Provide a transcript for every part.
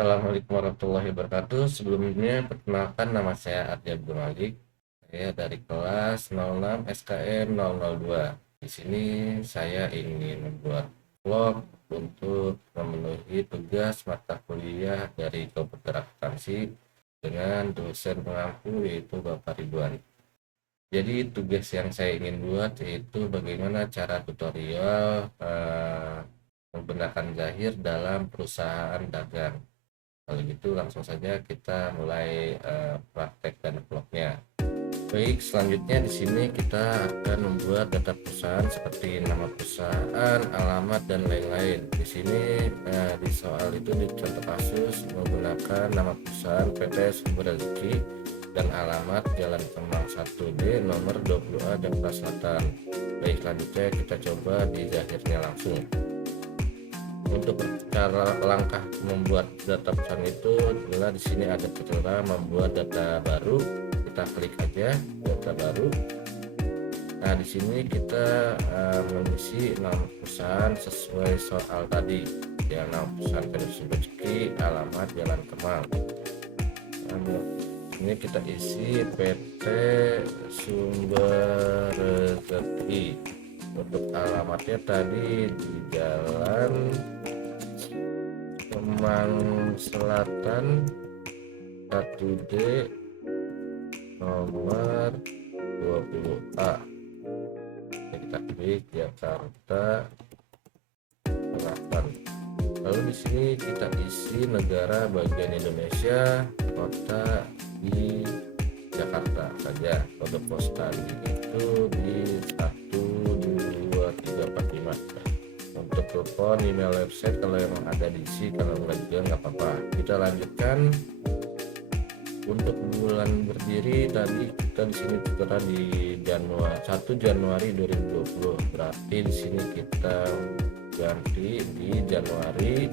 Assalamualaikum warahmatullahi wabarakatuh. Sebelumnya, perkenalkan nama saya Ardi Abdul Malik. Saya dari kelas 06 SKM 002. Di sini saya ingin membuat vlog untuk memenuhi tugas mata kuliah dari komputer akuntansi dengan dosen pengampu yaitu Bapak Ridwan. Jadi tugas yang saya ingin buat yaitu bagaimana cara tutorial menggunakan Zahir dalam perusahaan dagang. Kalau gitu langsung saja kita mulai praktek dan vlognya. Baik, selanjutnya di sini kita akan membuat data perusahaan seperti nama perusahaan, alamat dan lain-lain. Di sini di soal itu di contoh kasus menggunakan nama perusahaan PT Sumber Rezeki dan alamat Jalan Kemang 1D nomor 20A Jakarta Selatan. Baik, selanjutnya kita coba di Zahirnya langsung. Untuk cara langkah membuat data perusahaan itu adalah di sini ada cara membuat data baru. Kita klik aja data baru. Nah, di sini kita mengisi nama perusahaan sesuai soal tadi. Ya, nama perusahaan PT Sumber Rezeki, alamat Jalan Kemang. Nah, ini kita isi PT Sumber Rezeki. Untuk alamatnya tadi di Jalan Kemang Selatan 1D nomor 20A. Kita klik Jakarta Selatan. Lalu di sini kita isi negara bagian Indonesia, kota di Jakarta saja. Kode postal itu di 12345. Untuk telepon, email, website kalau yang ada diisi, kalau enggak juga nggak apa-apa. Kita lanjutkan. Untuk bulan berdiri tadi kita di sini tertera di 1 Januari 2020. Berarti di sini kita ganti di Januari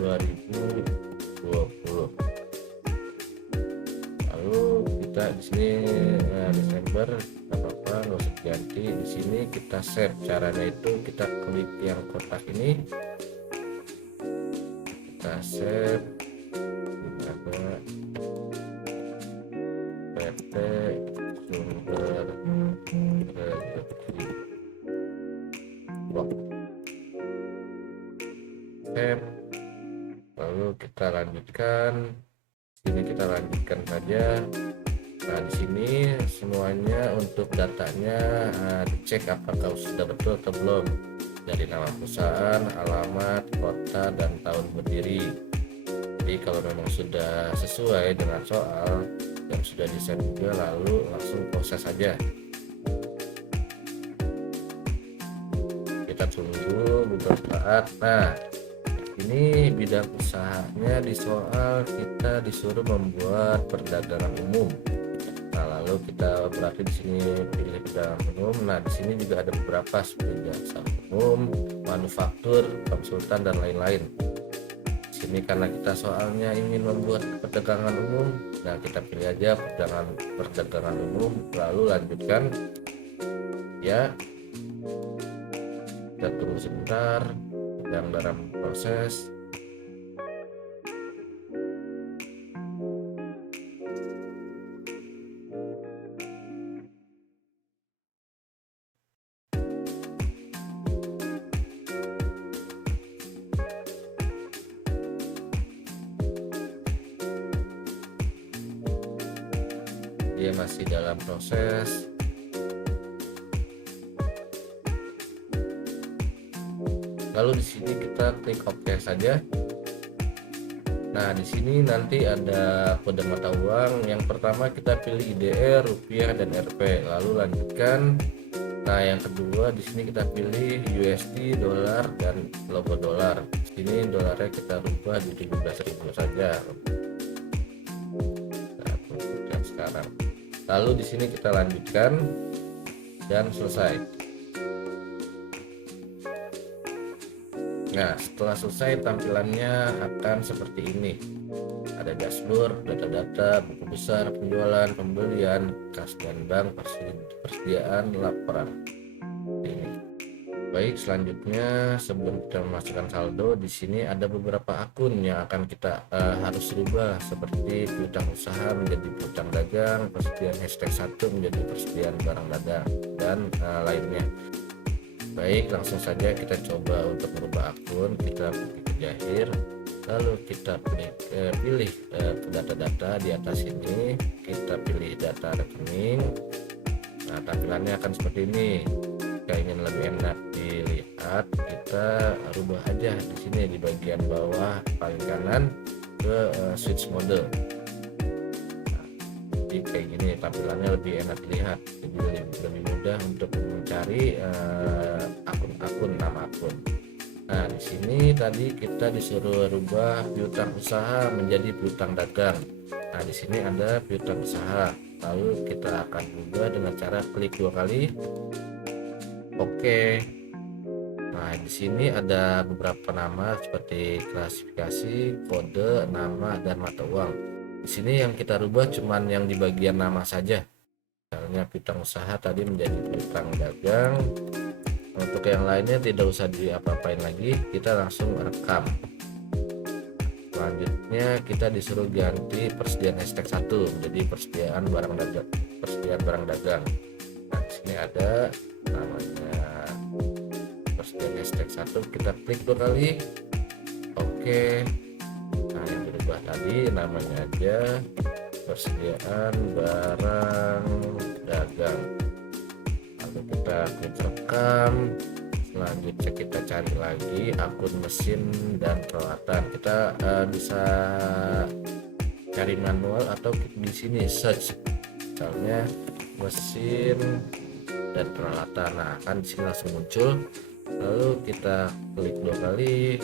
2020. Lalu kita di sini Desember apa-apa nggak usah ganti. Di sini kita save. Caranya itu kita klik yang kotak ini, kita save. Ada PT Sumber Rezeki blok, save. Lalu kita lanjutkan. Sini kita lanjutkan saja. Nah, di sini semuanya untuk datanya dicek apakah sudah betul atau belum, dari nama perusahaan, alamat, kota, dan tahun berdiri. Jadi kalau memang sudah sesuai dengan soal yang sudah di-set juga, lalu langsung proses saja. Kita tunggu beberapa saat. Nah, ini bidang usahanya di soal kita disuruh membuat perdagangan umum. Nah, lalu kita berarti di sini pilih perdagangan umum. Nah, di sini juga ada beberapa seperti jasa umum, manufaktur, konsultan, dan lain-lain. Ini karena kita soalnya ingin membuat perdagangan umum, nah kita pilih aja perdagangan umum, lalu lanjutkan ya. Kita tunggu sebentar, sedang dalam proses. Dia masih dalam proses. Lalu di sini kita klik OK saja. Nah, di sini nanti ada kode mata uang. Yang pertama kita pilih IDR, rupiah, dan Rp. Lalu lanjutkan. Nah, yang kedua di sini kita pilih USD, dolar, dan logo dolar. Di sini dolarnya kita rubah di 17.000 saja. Nah, yang sekarang. Lalu di sini kita lanjutkan dan selesai. Nah, setelah selesai tampilannya akan seperti ini. Ada dashboard, data-data, buku besar, penjualan, pembelian, kas dan bank, persediaan, laporan. Ini. Baik, selanjutnya sebelum kita memasukkan saldo, di sini ada beberapa akun yang akan kita harus rubah, seperti piutang usaha menjadi piutang dagang, persediaan hashtag 1 menjadi persediaan barang dagang, dan lainnya. Baik, langsung saja kita coba untuk merubah akun. Kita pergi ke Jahir, lalu kita pilih data-data di atas ini, kita pilih data rekening. Nah, tampilannya akan seperti ini. Jika ingin lebih enak dilihat, kita rubah aja di sini di bagian bawah paling kanan ke switch mode. Nah, jadi kayak gini tampilannya lebih enak dilihat, jadi lebih mudah untuk mencari akun-akun, nama akun. Nah, di sini tadi kita disuruh rubah piutang usaha menjadi piutang dagang. Nah, di sini ada piutang usaha. Lalu kita akan rubah dengan cara klik 2 kali. Oke. Nah, di sini ada beberapa nama seperti klasifikasi, kode, nama, dan mata uang. Di sini yang kita rubah cuman yang di bagian nama saja. Misalnya piutang usaha tadi menjadi piutang dagang. Untuk yang lainnya tidak usah diapa-apain lagi, kita langsung rekam. Selanjutnya kita disuruh ganti persediaan hashtag 1 menjadi persediaan barang dagang. Nah, di sini ada namanya persediaan hashtag 1, kita klik 2 kali. Oke. Nah, yang berubah tadi namanya aja persediaan barang dagang. Lalu kita klik rekam. Selanjutnya kita cari lagi akun mesin dan peralatan. Kita bisa cari manual atau di sini search, misalnya mesin dan peralatan. Nah, kan di sini langsung muncul. Lalu kita klik 2 kali.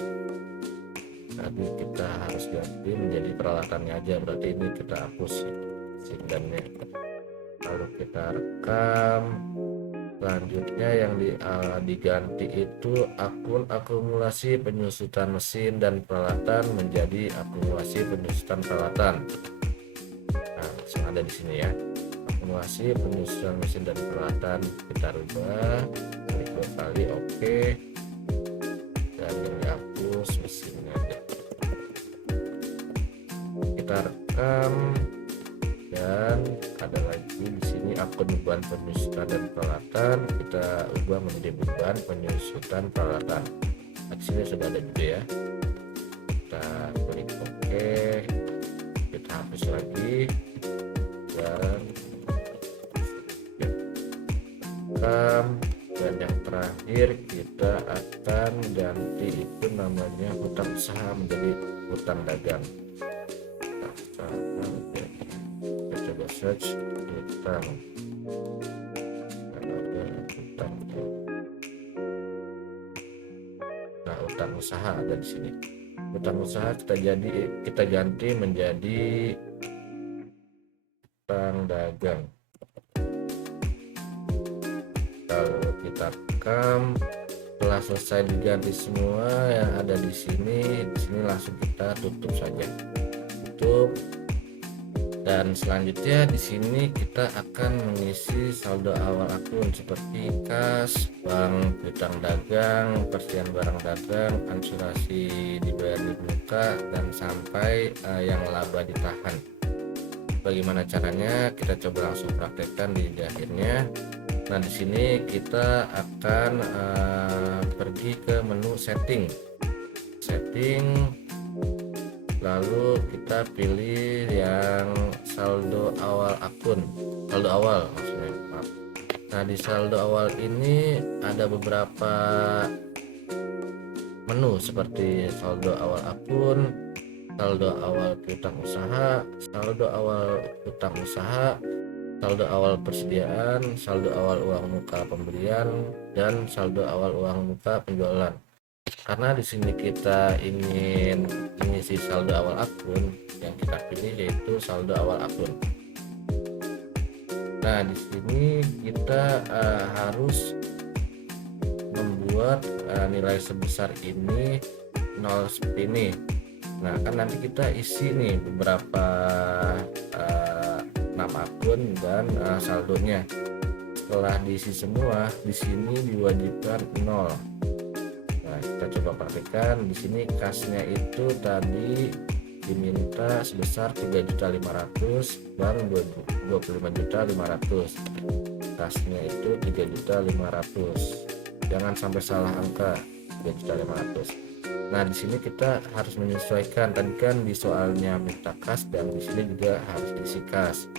Tadi kita harus ganti menjadi peralatannya aja, berarti ini kita hapus mesin dannya. Lalu kita rekam. Selanjutnya yang diganti itu akun akumulasi penyusutan mesin dan peralatan menjadi akumulasi penyusutan peralatan. Nah, langsung ada di sini ya. Akumulasi penyusutan mesin dan peralatan kita rubah, klik 2 kali, oke. Dan yang dihapus mesinnya aja. Kita rekam. Dan ada lagi di sini akun beban penyusutan dan peralatan, kita ubah menjadi beban penyusutan peralatan. Nah, di sini sudah ada juga ya. Kita klik oke, kita hapus lagi, dan dan yang terakhir kita akan ganti itu namanya hutang usaha menjadi hutang dagang. Coba search hutang. Nah, hutang usaha ada di sini. Hutang usaha kita ganti menjadi hutang dagang. Kalau kita rekam, setelah selesai diganti semua yang ada di sini langsung kita tutup saja. Tutup. Dan selanjutnya di sini kita akan mengisi saldo awal akun seperti kas, bank, piutang dagang, persediaan barang dagang, ansurasi dibayar di muka, dan sampai yang laba ditahan. Bagaimana caranya? Kita coba langsung praktekkan di akhirnya. Nah, di sini kita akan pergi ke menu setting, lalu kita pilih yang saldo awal akun, saldo awal maksudnya, maaf. Nah, di saldo awal ini ada beberapa menu seperti saldo awal akun, saldo awal piutang usaha, saldo awal utang usaha, saldo awal persediaan, saldo awal uang muka pembelian, dan saldo awal uang muka penjualan. Karena di sini kita ingin mengisi saldo awal akun, yang kita pilih yaitu saldo awal akun. Nah, di sini kita harus membuat nilai sebesar ini 0 seperti ini. Nah, kan nanti kita isi nih beberapa nama akun dan saldonya. Setelah diisi semua, di sini diwajibkan 0. coba perhatikan di sini kasnya itu tadi diminta sebesar 3.500.000, bank 25.500.000. Kasnya itu 3.500.000, jangan sampai salah angka 3.500.000. Nah di sini kita harus menyesuaikan, tadi kan di soalnya minta kas dan di sini juga harus diisi kas.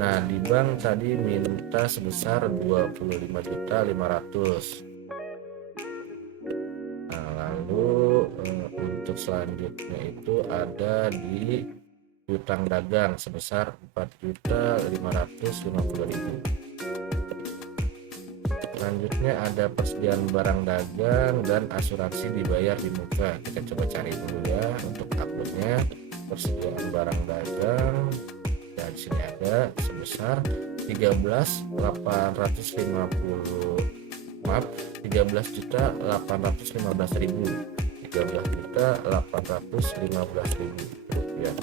Nah di bank tadi minta sebesar 25.500.000. Nah lalu untuk selanjutnya itu ada di hutang dagang sebesar 4.550.000. Selanjutnya ada persediaan barang dagang dan asuransi dibayar di muka. Kita coba cari dulu ya untuk akunnya. Persediaan barang dagang dan di sini ada sebesar 13.815.000 rupiah.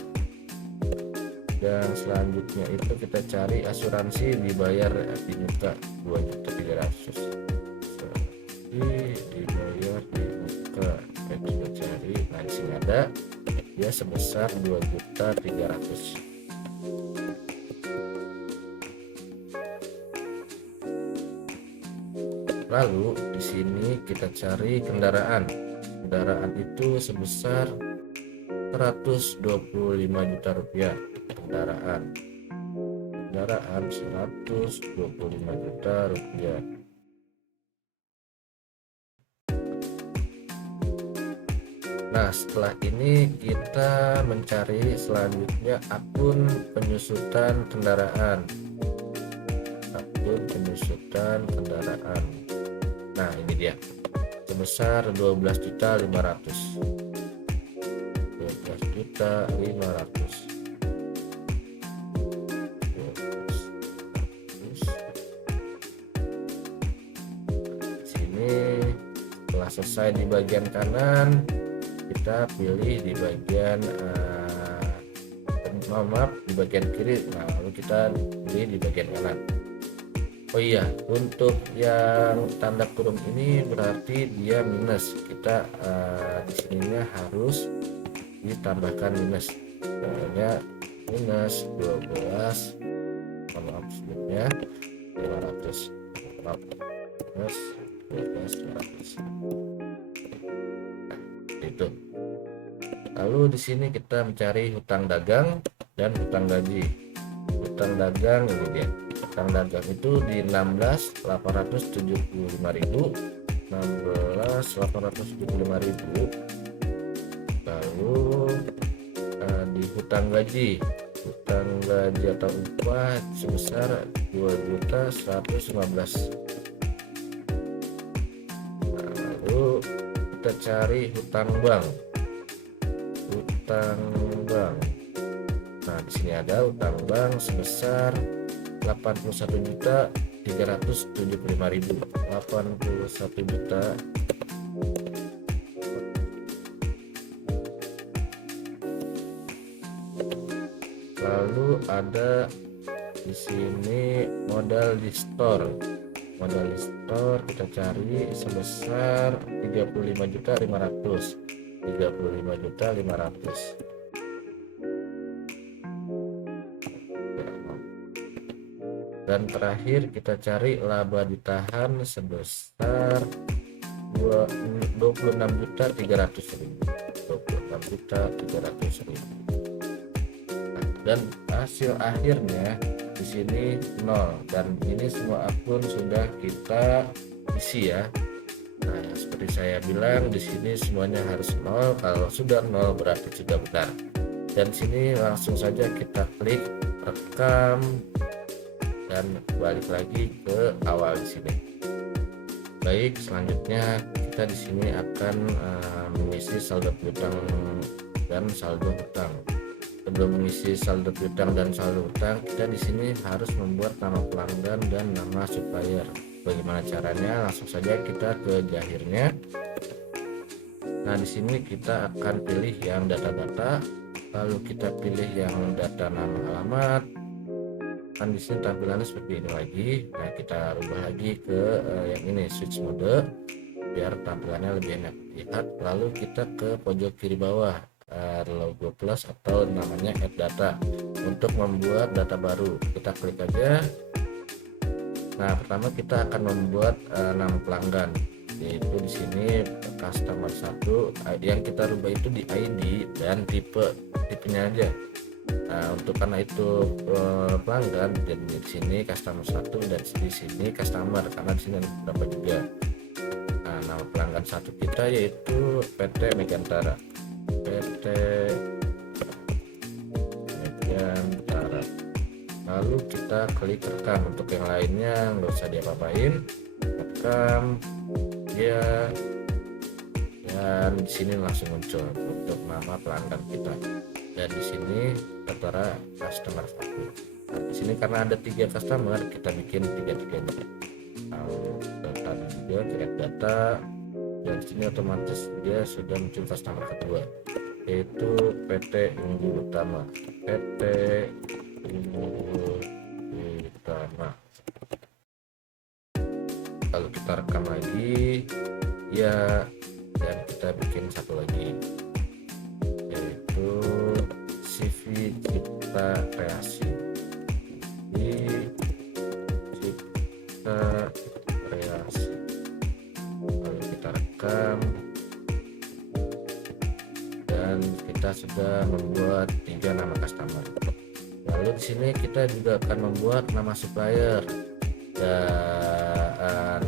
Dan selanjutnya itu kita cari asuransi dibayar di muka 2.300.000. Dibayar di muka kita coba cari. Nah di sini ada dia sebesar 2.300.000. Lalu di sini kita cari kendaraan. Kendaraan itu sebesar 125 juta rupiah. Kendaraan 125 juta rupiah. Nah setelah ini kita mencari selanjutnya akun penyusutan kendaraan. Nah ini dia sebesar 12.500.000. 12.500.000. Sini setelah selesai di bagian kanan kita pilih di bagian di bagian kiri. Nah lalu kita pilih di bagian kanan. Oh iya, untuk yang tanda kurung ini berarti dia minus. Kita di sininya harus ditambahkan minus. Contohnya minus 12, maaf sebelumnya 500. Minus 12.500. Itu. Lalu di sini kita mencari hutang dagang dan hutang gaji. Hutang dagang ini dia. Hutang dagang itu di 16.875.000. Lalu di hutang gaji atau upah sebesar 2.115.000. Lalu kita cari hutang bank. Nah di sini ada hutang bank sebesar 81.375.000. 81 juta. Lalu ada di sini modal di store. Modal di store kita cari sebesar 35.500. 35.500. Dan terakhir kita cari laba ditahan sebesar 26.300.000. 26.300.000. Dan hasil akhirnya di sini 0, dan ini semua akun sudah kita isi ya. Nah, seperti saya bilang di sini semuanya harus 0. Kalau sudah 0 berarti sudah benar. Dan sini langsung saja kita klik rekam dan balik lagi ke awal di sini. Baik, selanjutnya kita di sini akan mengisi saldo piutang dan saldo hutang. Sebelum mengisi saldo piutang dan saldo hutang, kita di sini harus membuat nama pelanggan dan nama supplier. Bagaimana caranya? Langsung saja kita ke Jahirnya. Nah, di sini kita akan pilih yang data-data, lalu kita pilih yang data nama alamat. Kan di sini tampilannya seperti ini lagi. Nah, kita rubah lagi ke yang ini, switch mode. biar tampilannya lebih enak lihat. Lalu kita ke pojok kiri bawah logo plus atau namanya add data. Untuk membuat data baru kita klik aja. Nah, pertama kita akan membuat nama pelanggan, yaitu di sini customer 1. Yang kita rubah itu di ID dan tipenya aja. Nah, untuk karena itu pelanggan, dan di sini customer 1 dan di sini customer, karena di sini berapa juga. Nah, nama pelanggan satu kita yaitu PT Megantara. PT Megantara. Lalu kita klik rekam. Untuk yang lainnya nggak usah diapa-apain, rekam ya, dan di sini langsung muncul untuk nama pelanggan kita. Dan di sini tertera customer 1. Nah, di sini karena ada 3 customer, kita bikin 3-3-nya. Lalu tadi juga ke add data, dan di sini otomatis dia sudah muncul customer kedua, yaitu PT Unggul Utama. PT Unggul Utama. Lalu kita rekam lagi ya, dan kita bikin satu lagi, yaitu CV Cipta Kreasi. Di Cipta Kreasi. Lalu kita rekam, dan kita sudah membuat 3 nama customer. Lalu di sini kita juga akan membuat nama supplier, dan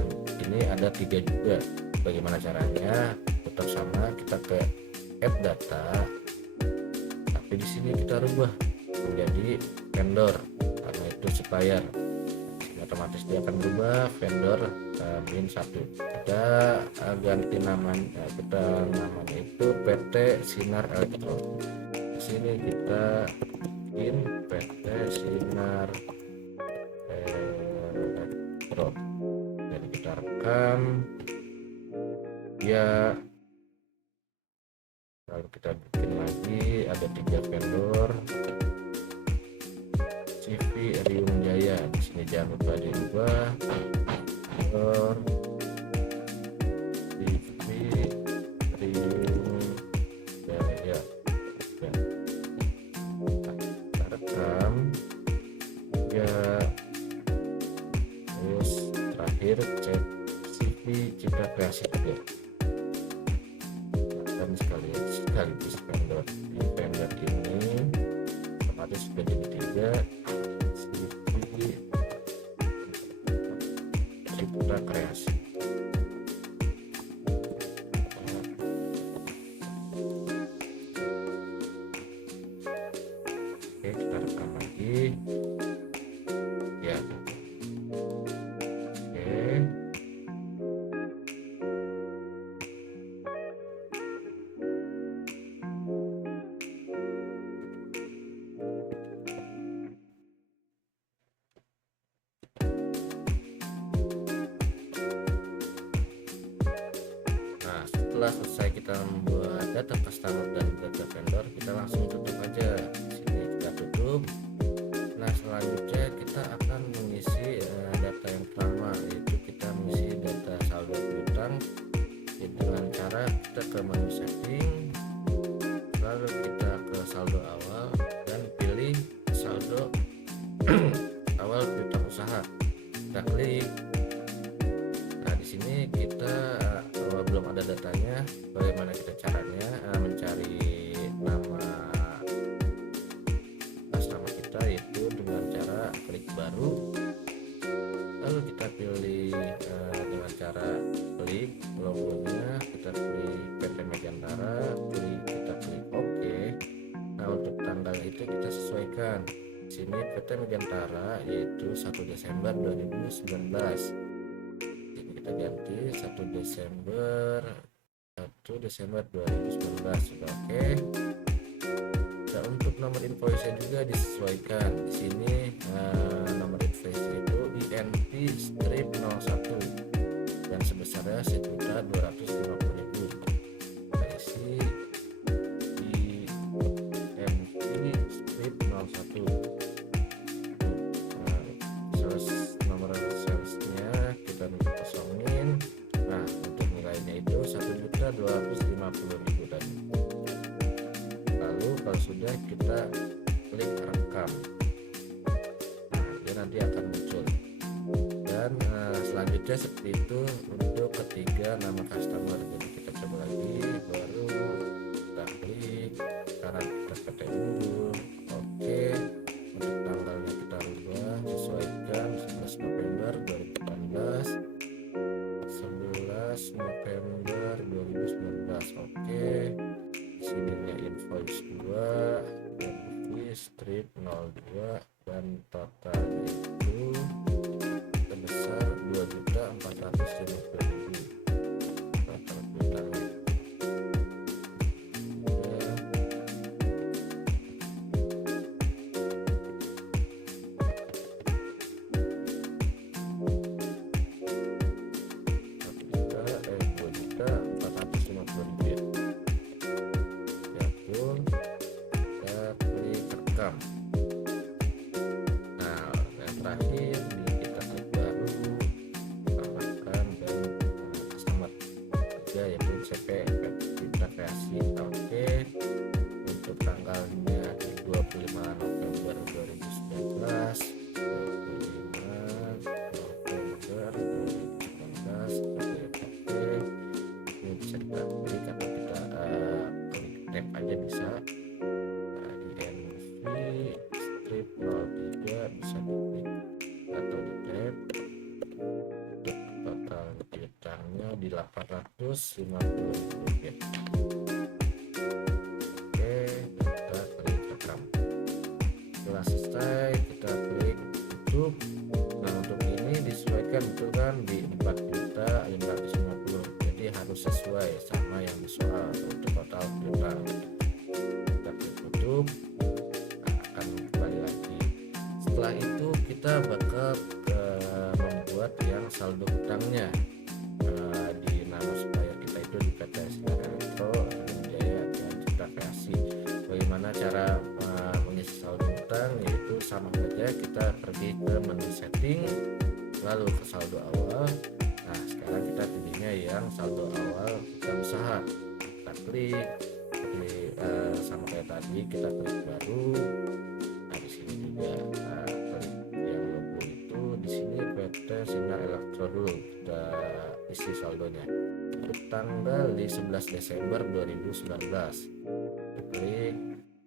ini ada 3 juga. Bagaimana caranya? Tetap sama, kita ke add data, tapi di sini kita rubah menjadi vendor karena itu supplier. Otomatis dia akan berubah vendor min 1. Kita ganti namanya, namanya itu PT Sinar Elektro. Di sini kita bikin PT Sinar Elektro. Jadi kita rekam ya, lalu kita bikin lagi, ada 3 vendor. CV Riung Jaya, di sini jangan lupa dirubah vendor CV Riung Jaya. Ya. Kita rekam ya, terus terakhir cek CV Cipta Kreasi juga, dan sekaligus vendor. Di vendor ini otomatis sudah jadi 3 CV Cipta Kreasi. Oke, kita rekam lagi ya. Oke, nah setelah selesai kita membuat data customer dan data vendor, kita langsung tutup aja. Di sini kita tutup. Nah, selanjutnya kita akan mengisi data yang pertama, yaitu kita mengisi data saldo piutang dengan cara kita ke menu setting, lalu kita ke saldo awal dan pilih saldo awal piutang usaha. Kita klik. Nah, di sini kita belum ada datanya. Bagaimana kita caranya mencari nama customer kita, yaitu dengan cara klik baru, lalu kita pilih dengan cara klik logonya, kita klik PT Megantara, kita klik OK. Nah, untuk tanggal itu kita sesuaikan. Di sini PT Megantara yaitu 1 Desember 2019. Jadi kita ganti 1 Desember 2019. Sudah oke. Nah, untuk nomor invoice juga disesuaikan. Di sini nomor invoice itu INT strip 01 dan sebesarnya 1.250.000. Kita isi INT strip 01. Nomor salesnya kita kosongin. Nah, untuk nilai Kalau sudah, kita klik rekam. Nah, dia nanti akan muncul. Dan selanjutnya seperti itu untuk ketiga nama customer. Jadi kita coba lagi, baru kita klik karena kita pakai unggul. Oke, untuk tanggalnya kita rubah, sesuaikan 11 November 2018, 11 November 2019. Oke, sininya invoice 2 dan strip 02 dan totalnya itu sebesar 2.450.000 total utangnya. Nah, yang terakhir kita klik baru, tambahkan dan customer juga yaitu CP Cipta Kreasi. Oke, untuk tanggalnya di 25 November 2019, 25 November 2019. Oke, ini bisa kita klik atau kita klik tab aja bisa. Strip 03 bisa diklik atau di tab. Untuk total utangnya di 850.000 rupiah. Oke, kita klik rekam. Setelah selesai, kita klik tutup. Nah, untuk ini disesuaikan betul kan di 4.550.000. Jadi harus sesuai sama yang di soal untuk total utang. Kita klik tutup. Setelah itu kita bakal membuat yang saldo utangnya di nama supplier kita itu di PT Sinar Elektro Jaya dan Cipta Kreasi. Bagaimana cara mengisi saldo utang? Yaitu sama saja, kita pergi ke menu setting, lalu ke saldo awal. Nah, sekarang kita pilihnya yang saldo awal utang usaha. Kita klik sama kayak tadi, kita klik baru. Nah, di sini juga yang logo itu di sini PT Sinar Elektro dulu, kita isi saldonya. Untuk tanggal di 11 Desember 2019, klik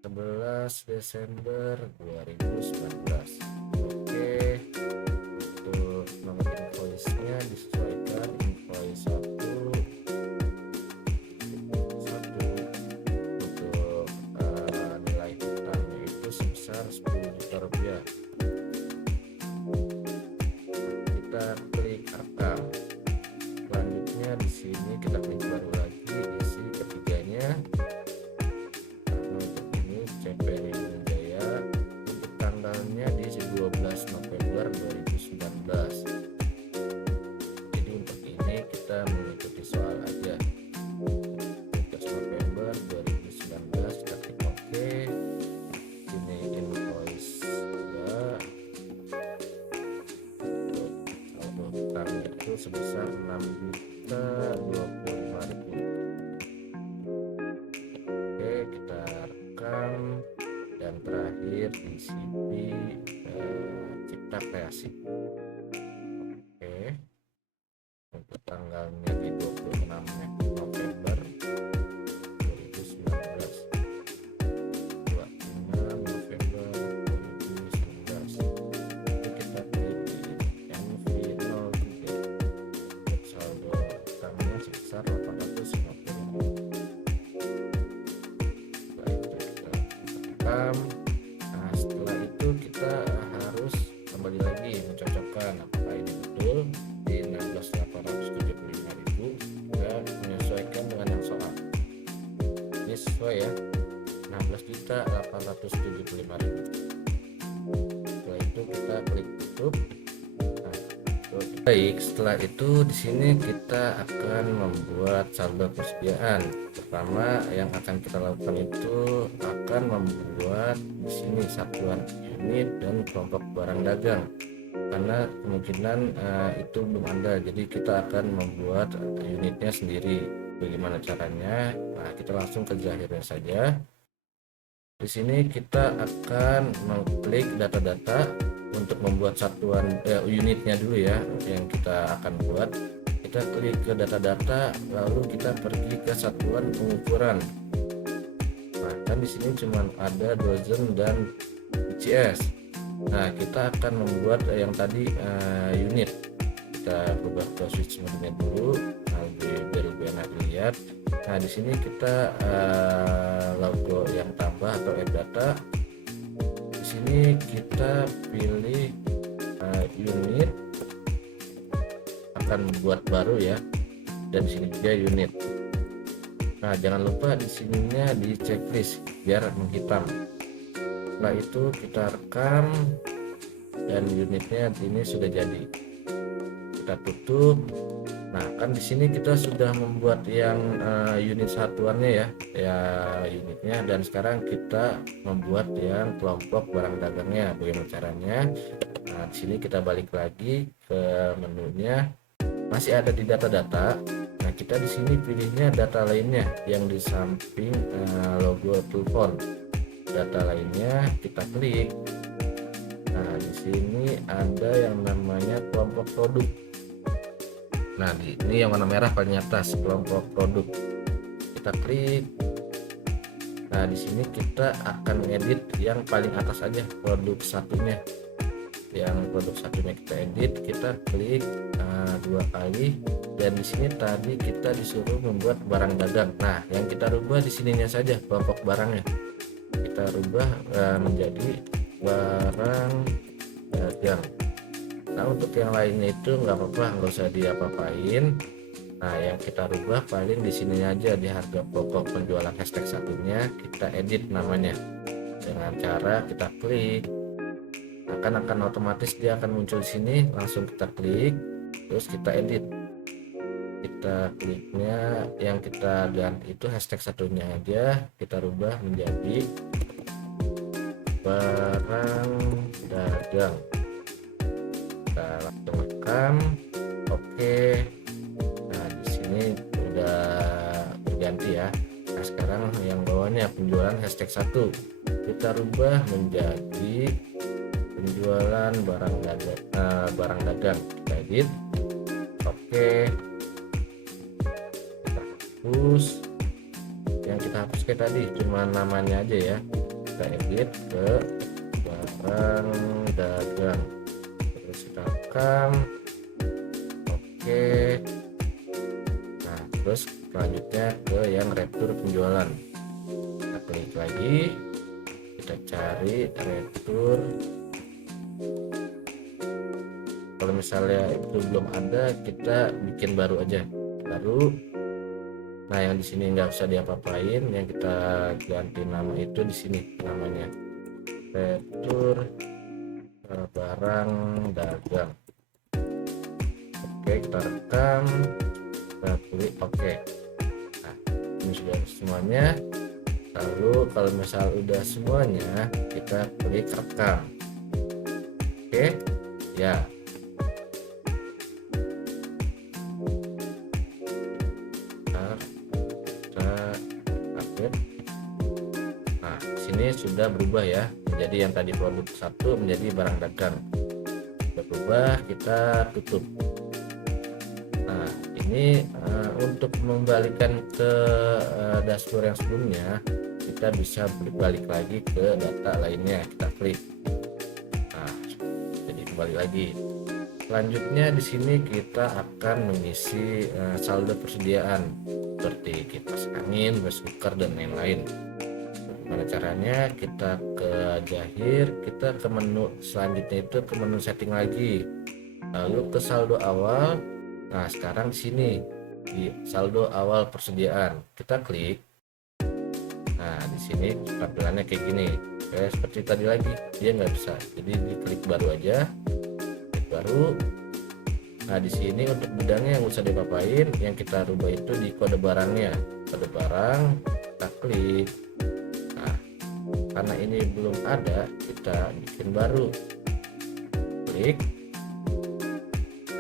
11 Desember 2019. Oke, untuk nomor invoice-nya disesuaikan invoice 1 untuk nilai utangnya itu sebesar 10 juta rupiah. Kita klik rekam. Selanjutnya di sini kita klik baru lagi, isi ketiganya. Nah, untuk ini CP Jaya, untuk tanggalnya di 12 November 2019. Jadi untuk ini kita mengikuti soal aja. 12 November 2019, kita klik OK. Ini invoice 2. Saldo utangnya itu sebesar 6.025.000. Oke, kita rekam. Dan terakhir di CV Cipta Kreasi. Oke, untuk tanggalnya di 26 November 2019, 25 November 2019. Jadi kita klik di NV03. Saldo utangnya sebesar 850.000. Setelah itu kita rekam. Nah, setelah itu kita harus kembali lagi mencocokkan apakah ini betul di 16.875.000 dan menyesuaikan dengan yang soal. Ini sesuai ya, 16.875.000. Setelah itu kita klik tutup. Baik, setelah itu di sini kita akan membuat saldo persediaan. Pertama yang akan kita lakukan itu akan membuat di sini satuan unit dan kelompok barang dagang. Karena kemungkinan itu belum ada, jadi kita akan membuat unitnya sendiri. Bagaimana caranya? Nah, kita langsung ke zahirnya saja. Di sini kita akan mengklik data-data untuk membuat satuan unitnya dulu ya yang kita akan buat. Kita klik ke data-data, lalu kita pergi ke satuan pengukuran. Nah, kan di sini cuma ada dozen dan ICS. Nah, kita akan membuat yang tadi unit. Kita ubah ke switch mode dulu, biar lebih enak dilihat. Nah, di sini kita logo yang tambah atau add data. Di sini kita pilih unit, akan buat baru ya, dan di sini juga unit. Nah, jangan lupa di sininya di checklist biar menghitam. Setelah itu kita rekam dan unitnya ini sudah jadi. Kita tutup. Nah, kan di sini kita sudah membuat yang unit satuannya ya unitnya, dan sekarang kita membuat yang kelompok barang dagangnya. Bagaimana caranya? Nah, di sini kita balik lagi ke menunya, masih ada di data-data. Nah, kita di sini pilihnya data lainnya yang di samping logo telepon. Data lainnya kita klik. Nah, di sini ada yang namanya kelompok produk. Nah, ini yang warna merah paling atas, kelompok produk. Kita klik. Nah, di sini kita akan edit yang paling atas aja, produk satunya. Yang produk satunya kita edit, kita klik 2 kali, dan di sini tadi kita disuruh membuat barang dagang. Nah, yang kita rubah di sininya saja, kelompok barangnya. Kita rubah menjadi barang dagang. Nah, untuk yang lainnya itu nggak apa-apa, nggak usah diapa-apain. Nah, yang kita rubah paling di sini aja, di harga pokok penjualan hashtag satunya kita edit namanya dengan cara kita klik. Akan otomatis dia akan muncul di sini, langsung kita klik, terus kita edit. Kita kliknya yang kita ganti itu hashtag satunya aja, kita rubah menjadi barang dagang. Kita langsung rekam. Oke. Nah, di sini udah berganti ya. Nah, sekarang yang bawahnya penjualan hashtag 1 kita rubah menjadi penjualan barang dagang. Kita edit. Oke. Kita hapus. Yang kita hapus kayak tadi cuma namanya aja ya. Kita edit ke barang dagang. Terus kita rekam. Oke. Nah, terus selanjutnya ke yang retur penjualan. Kita klik lagi, kita cari retur. Kalau misalnya itu belum ada, kita bikin baru aja, baru. Nah, yang di sini nggak usah diapa-apain, yang kita ganti nama itu di sini namanya retur barang dagang. Oke, kita rekam, kita klik oke. Nah, ini sudah semuanya. Lalu kalau misal udah semuanya, kita klik rekam. Oke ya. Nah, sini sudah berubah ya, menjadi yang tadi produk satu menjadi barang dagang. Sudah berubah, kita tutup. Nah, ini untuk membalikan ke dashboard yang sebelumnya, kita bisa balik lagi ke data lainnya, kita klik. Nah, jadi kembali lagi. Selanjutnya di sini kita akan mengisi saldo persediaan seperti kipas angin, rice cooker dan lain-lain. Gimana caranya? Kita ke Jahir, kita ke menu selanjutnya itu ke menu setting lagi, lalu ke saldo awal. Nah, sekarang di sini di saldo awal persediaan kita klik. Nah, di sini tampilannya kayak gini. Kayak seperti tadi lagi, dia nggak bisa. Jadi diklik baru aja, klik baru. Nah, di sini untuk bidangnya yang usah dipapain, yang kita rubah itu di kode barangnya. Kode barang kita klik. Nah, karena ini belum ada, kita bikin baru. Klik.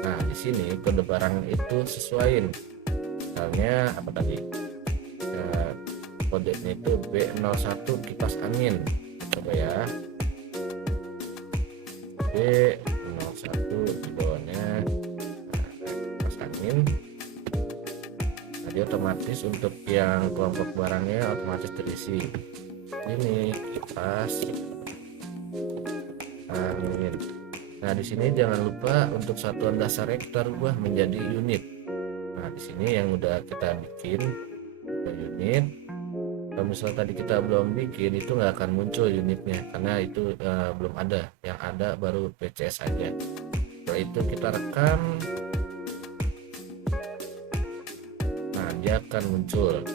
Nah, di sini kode barang itu sesuaiin. Misalnya apa tadi? kodenya itu B01 kipas angin. Coba ya, B01 di bawahnya kipas angin. Jadi otomatis untuk yang kelompok barangnya otomatis terisi. Ini kipas angin. Nah, di sini jangan lupa untuk satuan dasar kita rubah menjadi unit. Nah, di sini yang udah kita bikin unit. Kalau misalnya tadi kita belum bikin, itu nggak akan muncul unitnya karena itu belum ada. Yang ada baru PCS aja. Setelah itu kita rekam. Nah, dia akan muncul.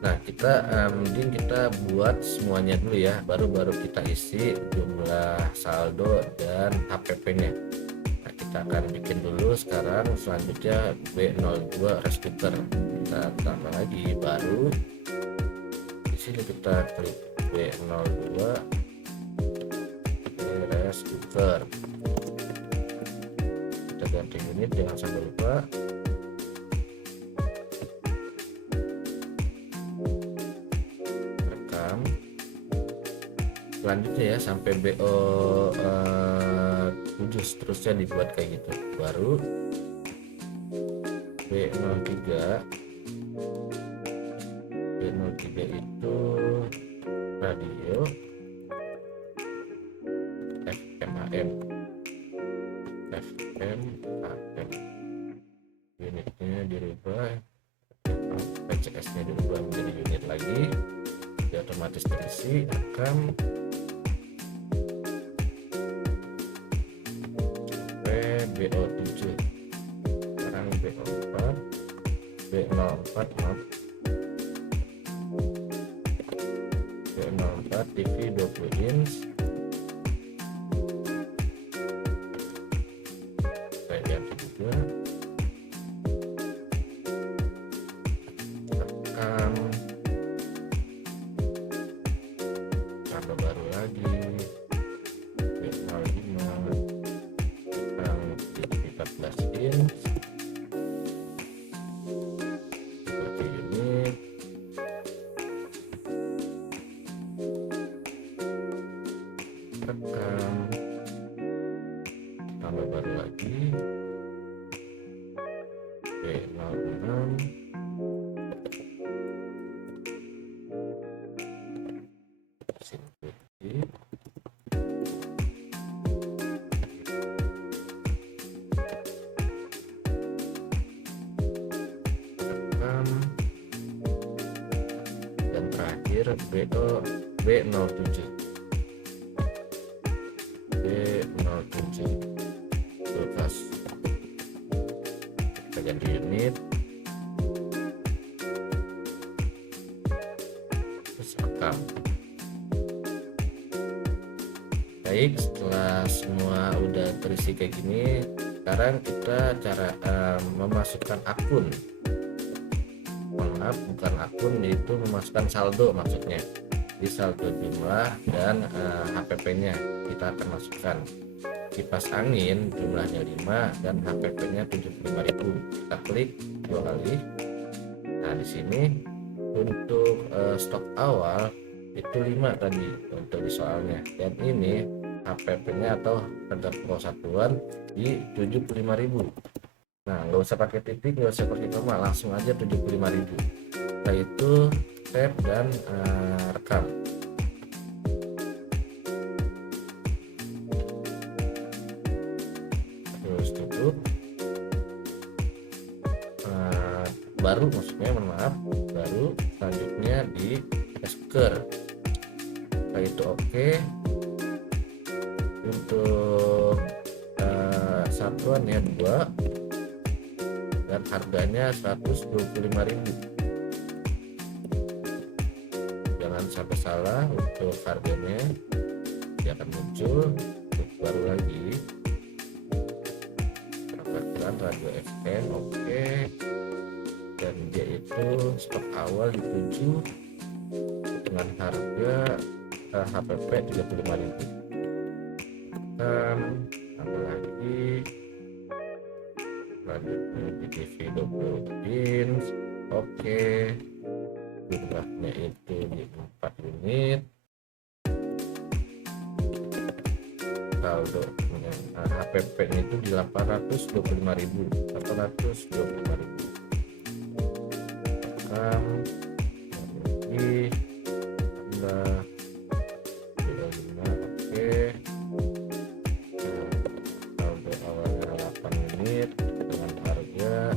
Nah, kita mending kita buat semuanya dulu ya, baru kita isi jumlah saldo dan HPP-nya. Nah, kita akan bikin dulu sekarang. Selanjutnya B02 restuker, kita tambah lagi, baru di sini kita klik B02 restuker, kita ganti unit, jangan sampai lupa. Selanjutnya ya sampai BO7 seterusnya dibuat kayak gitu. Baru B03 itu radio FM AM unitnya dirubah, PCS nya dirubah menjadi unit lagi, dia otomatis terisi. Rekam BO7, sekarang BO4 B04 TV 20 inch. Saya ganti juga, rekam, tambah baru lagi B05 14 inch seperti unit. Rekam, tambah baru lagi B06 simputi. Dan terakhir B07 kulkas, kita ganti unit, terus rekam. Baik, setelah semua udah terisi kayak gini, sekarang kita cara memasukkan akun. Maaf, bukan akun, yaitu memasukkan saldo maksudnya. Di saldo jumlah dan HPP-nya kita akan masukkan. Kipas angin jumlahnya 5 dan HPP-nya 75.000. Kita klik 2 kali. Nah, di sini untuk stok awal itu 5 tadi untuk di soalnya, dan ini HPP-nya atau harga pokok satuan di 75.000. Nah, nggak usah pakai titik, nggak usah pakai koma, langsung aja 75.000. Setelah itu save dan rekam. Terus tutup. Baru maksudnya, maaf, baru selanjutnya di restuker. Setelah itu oke. Untuk satuan ya 2 dan harganya 125.000. Jangan sampai salah untuk harganya, dia akan muncul. Baru lagi peraturan radio FM oke, dan dia itu stok awal di 7 dengan harga HPP 35.000. Tambah lagi selanjutnya di TV 20 inch oke. jumlahnya itu di 4 unit. Saldo HPP-nya itu di 825.000. Lagi tambah 25. Oke. Saldo awalnya 8 unit dengan harga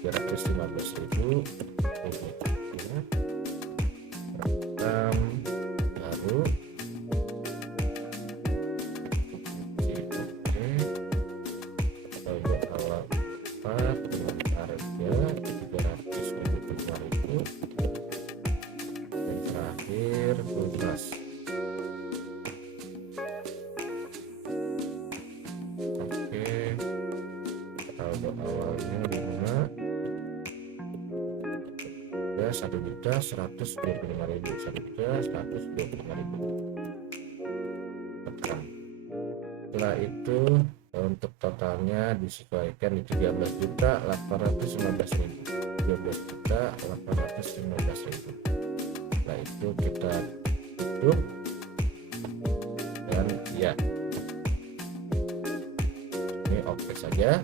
315.000. Baru saldo awal 4 dengan harga 375.000. Dan terakhir lunas. Oke, saldo awalnya 1.125.000. Setelah itu untuk totalnya disesuaikan di 13.815.000. 13.815.000. Setelah itu kita tutup dan ya, ini oke saja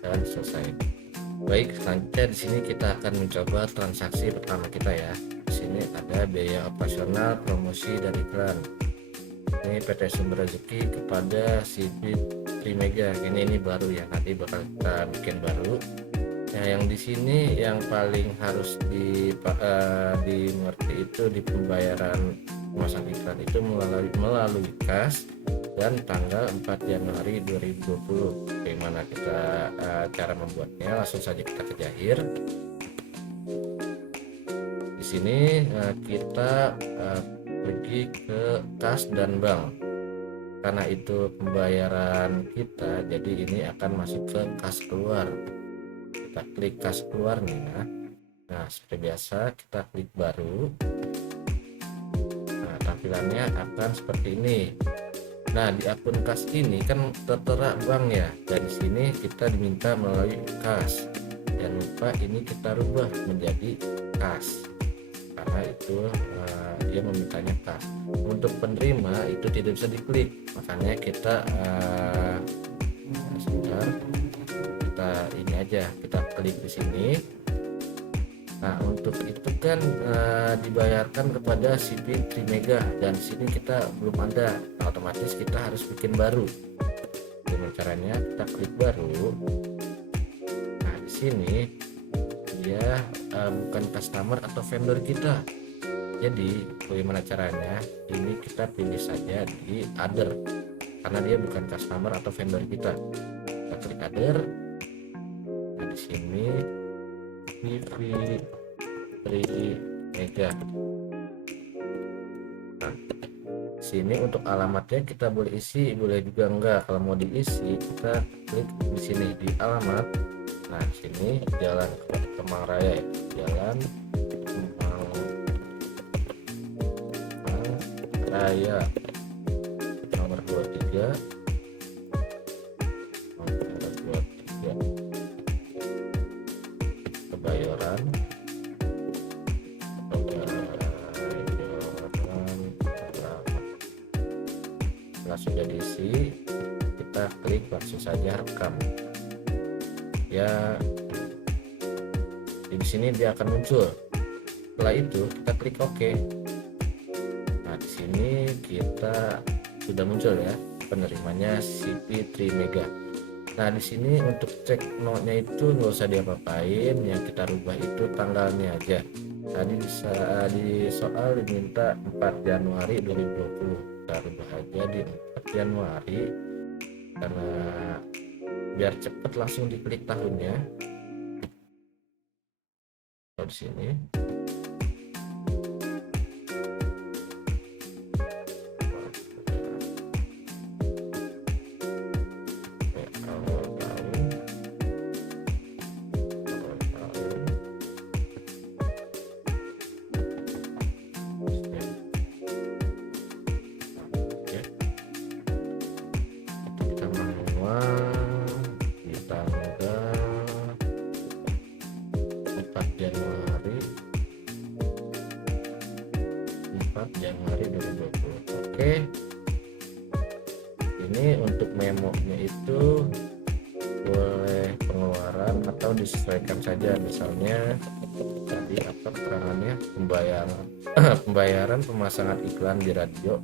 dan selesai. Baik, selanjutnya di sini kita akan mencoba transaksi pertama kita ya. Di sini ada biaya operasional promosi dari iklan. Ini PT Sumber Rezeki kepada CP Trimega. Ini baru ya, nanti bakal kita bikin baru. Nah, yang di sini yang paling harus dimengerti itu di pembayaran pemasangan iklan itu melalui kas dan tanggal 4 Januari 2020. Bagaimana kita cara membuatnya? Langsung saja kita ke Jahir. Di sini kita pergi ke kas dan bank. Karena itu pembayaran kita, jadi ini akan masuk ke kas keluar. Kita klik kas keluar nih ya. Nah, seperti biasa kita klik baru. Nah, tampilannya akan seperti ini. Nah, di akun kas ini kan tertera bank ya, dan di sini kita diminta melalui kas. Jangan lupa ini kita rubah menjadi kas, karena itu dia memintanya kas. Untuk penerima itu tidak bisa diklik, makanya kita sebentar, kita ini aja, kita klik di sini. Nah, untuk itu kan dibayarkan kepada CP Trimega, dan di sini kita belum ada. Nah, otomatis kita harus bikin baru. Dengan caranya kita klik baru. Nah, di sini dia bukan customer atau vendor kita. Jadi bagaimana caranya? Ini kita pilih saja di other, karena dia bukan customer atau vendor kita. Kita klik other. Nah, di sini CP Trimega. Nah, sini untuk alamatnya kita boleh isi, boleh juga enggak. Kalau mau diisi, kita klik di sini di alamat. Nah, di sini Jalan Kemang Raya, Jalan Kemang Raya nomor 23. Kebayoran. Sudah diisi, kita klik langsung saja rekam ya. Di sini dia akan muncul. Setelah itu kita klik OK. Nah, di sini kita sudah muncul ya, penerimanya CP Trimega. Nah, di sini untuk cek notnya itu nggak usah diapa-apain, yang kita rubah itu tanggalnya aja. Tadi bisa di soal diminta 4 Januari 2020, kita rubah aja di 4 Januari, karena biar cepet langsung diklik tahunnya. Di sini di tanggal 4 Januari Oke, ini untuk memonya itu boleh pengeluaran atau disesuaikan saja, misalnya tadi apa keterangannya, pembayaran pembayaran pemasangan iklan di radio,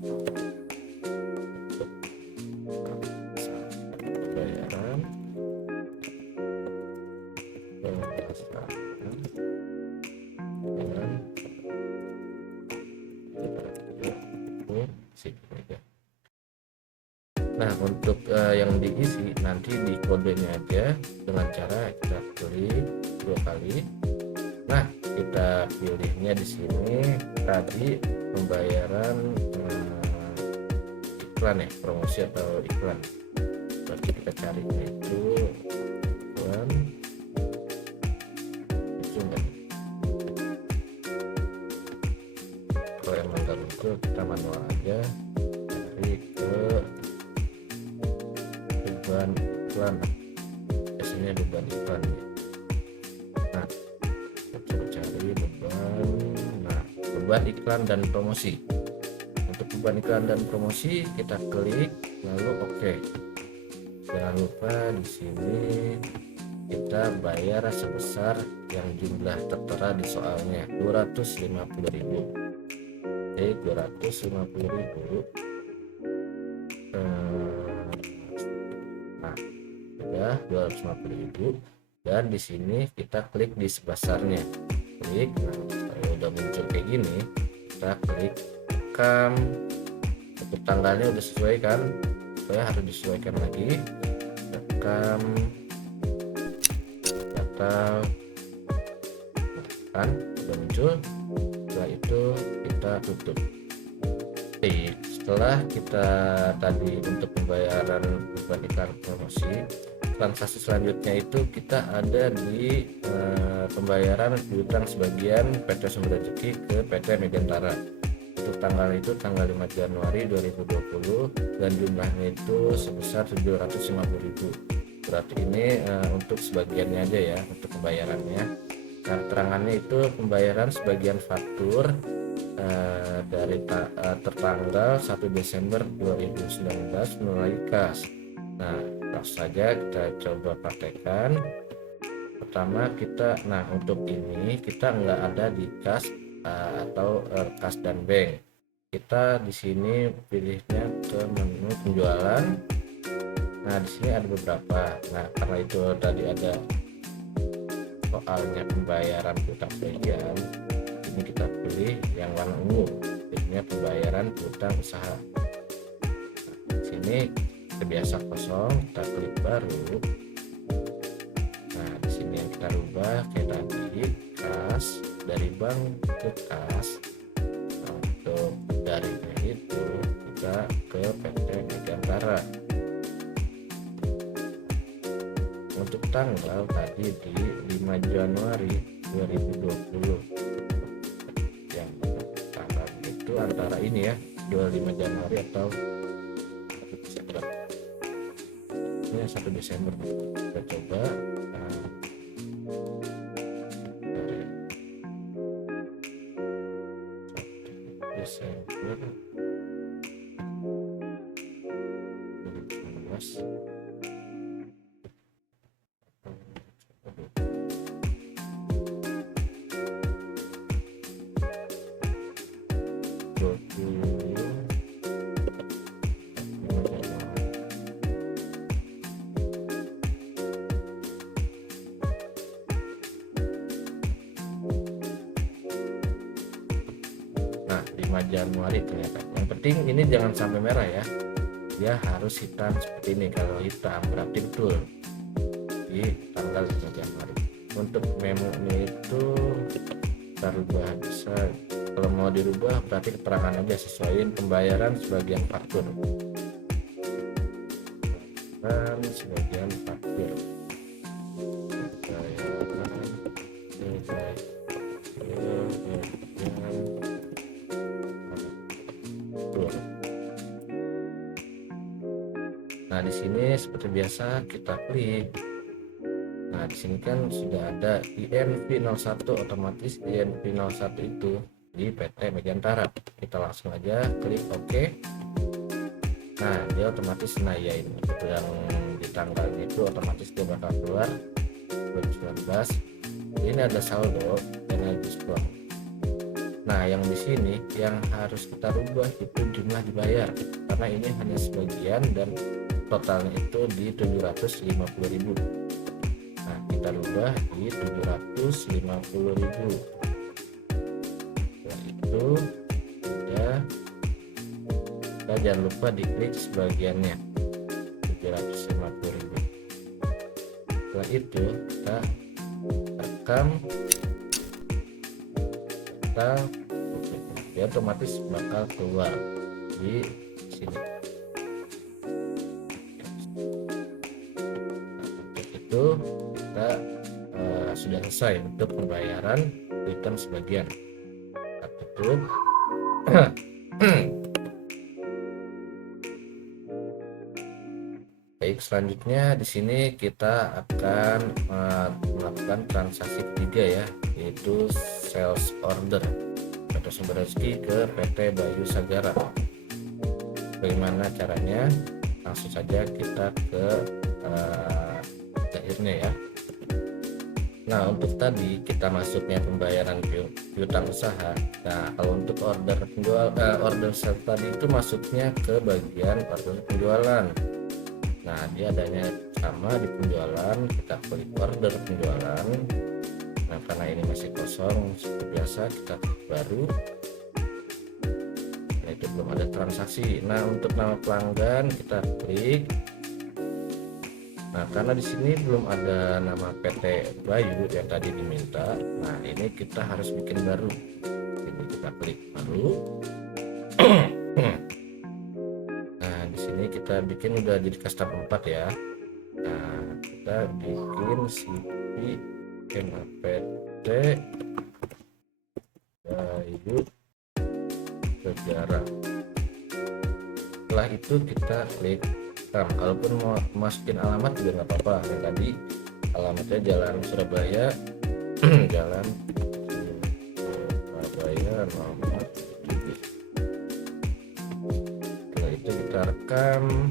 pembayaran pemasangan iklan di radio musik media. Nah, untuk yang diisi nanti di kodenya aja dengan cara kita klik 2 kali. Nah, kita pilihnya di sini tadi pembayaran iklan ya, promosi atau iklan. Berarti kita carinya itu iklan itu enggak. Kalau emang nggak muncul, kita manual aja cari ke beban iklan, biasanya beban iklan ya. Nah, kita coba cari beban iklan dan promosi. Untuk beban iklan dan promosi kita klik lalu oke. Jangan lupa di sini kita bayar sebesar yang jumlah tertera di soalnya 250.000. Oke, 250.000. Nah, sudah 250.000 dan di sini kita klik di sebesarnya. Klik, nah kalau udah muncul kayak gini, kita klik rekam. Untuk tanggalnya udah sesuai kan? Saya harus disesuaikan lagi. Rekam data kan udah muncul. Setelah itu kita tutup. Oke, setelah kita tadi untuk pembayaran beban iklan promosi, transaksi selanjutnya itu kita ada di pembayaran piutang sebagian PT Sumber Rezeki ke PT Megantara. Untuk tanggal itu tanggal 5 Januari 2020 dan jumlahnya itu sebesar 750.000. Berarti ini untuk sebagiannya aja ya untuk pembayarannya. Nah, keterangannya itu pembayaran sebagian faktur dari tertanggal 1 Desember 2019 melalui kas. Nah, langsung saja kita coba praktekkan. Pertama untuk ini kita nggak ada di kas atau kas dan bank. Kita di sini pilihnya ke menu penjualan. Nah, di sini ada beberapa. Nah, karena itu tadi ada soalnya pembayaran piutang sebagian, ini kita pilih yang warna ungu, jadinya pembayaran piutang usaha. Di sini terbiasa kosong, kita klik baru. Nah, di sini yang kita rubah kayak tadi, kas dari bank ke kas. Nah, untuk darinya itu kita ke PT Megantara. Untuk tanggal tadi di 5 Januari 2020, yang tanggal itu antara ini ya 25 Januari atau 1 Desember. Ini 1 Desember kita coba. Dari 1 Desember 2019. Nah, 5 Januari ternyata. Yang penting ini jangan sampai merah ya. Dia harus hitam seperti ini. Kalau hitam berarti betul di tanggal 5 Januari. Untuk memonya itu kita rubah bisa. Kalau mau dirubah berarti keterangan aja, sesuaiin pembayaran sebagian faktur. Dan sebagian faktur. Nah, di sini seperti biasa kita klik. Nah, di sini kan sudah ada INV01, otomatis INV01 itu di PT Megantara. Kita langsung aja klik OK. Nah dia otomatis, nah ya ini yang di tanggalnya itu otomatis dia bakal keluar 2019. Ini ada saldo dan ada diskon. Nah yang di sini yang harus kita rubah itu jumlah dibayar, karena ini hanya sebagian dan totalnya itu di 750.000. Nah kita rubah di 750.000. Setelah itu udah, kita jangan lupa diklik sebagiannya 750.000. Setelah itu kita rekam, dia otomatis bakal keluar di sini. Untuk itu kita sudah selesai untuk pembayaran return sebagian. Kita tutup. Baik, selanjutnya di sini kita akan melakukan transaksi ketiga ya, yaitu sales order atau sumber rezeki ke PT Bayu Sagara. Bagaimana caranya? Langsung saja kita ke akhirnya ya. Nah untuk tadi kita masuknya pembayaran piutang usaha. Nah kalau untuk order order sales tadi itu masuknya ke bagian order penjualan. Nah dia adanya sama di penjualan, kita klik order penjualan. Nah karena ini masih kosong seperti biasa, kita baru. Nah itu belum ada transaksi. Nah untuk nama pelanggan kita klik. Nah karena di sini belum ada nama PT Bayu yang tadi diminta, nah ini kita harus bikin baru. Ini kita klik baru. Nah di sini kita bikin udah jadi custom 4 ya. Nah kita bikin CV PT Bayu Sagara. Setelah itu kita klik. Nah, kalaupun mau masukin alamat juga nggak apa-apa. Yang tadi alamatnya Jalan Surabaya, Jalan Surabaya nomor 7. Setelah itu kita rekam,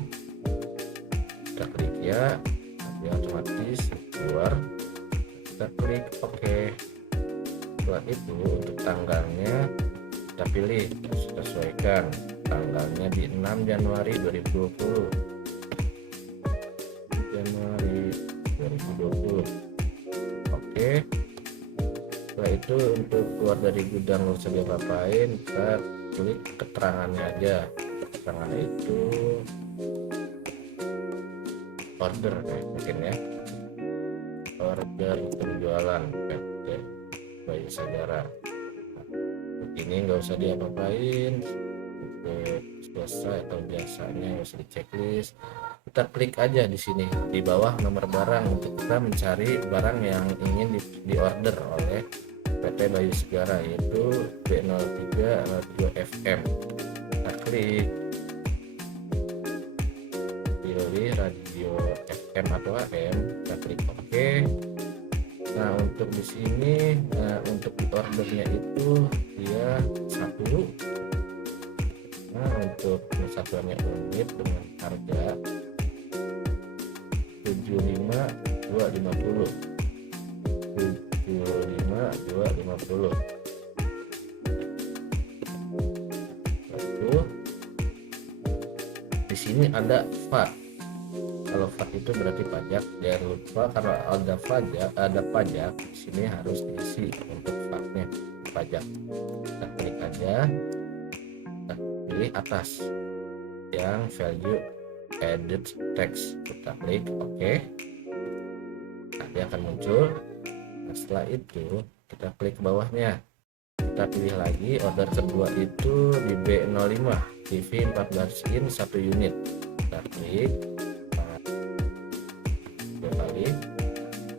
kita klik ya, nanti otomatis keluar. Kita klik OK. Setelah itu untuk tanggalnya kita pilih, kita sesuaikan tanggalnya di 6 Januari 2020. Januari 2020. Oke. Setelah itu untuk keluar dari gudang nggak usah diapa-apain, kita klik keterangannya aja. Keterangannya itu order mungkin ya. Order penjualan PT Bayu Sagara. Ini nggak usah diapa-apain. Untuk selesai atau biasanya nggak usah di checklist. Kita klik aja di sini di bawah nomor barang untuk kita mencari barang yang ingin di order oleh PT Bayu Sagara, yaitu B03 Radio FM. Kita klik pilih radio FM atau AM, kita klik OK. Nah untuk di sini untuk di ordernya itu dia 1. Nah untuk satuannya unit dengan harga 75.250. 75.250. Lalu di sini ada VAT. Kalau VAT itu berarti pajak. Jangan lupa karena ada pajak, di sini harus diisi untuk VAT-nya, pajak. Kita klik aja. Kita pilih atas yang value added tax, kita klik OK. Nanti akan muncul. Nah, setelah itu kita klik bawahnya, kita pilih lagi order kedua itu di B05 TV 14 in 1 unit. Kita klik dua kali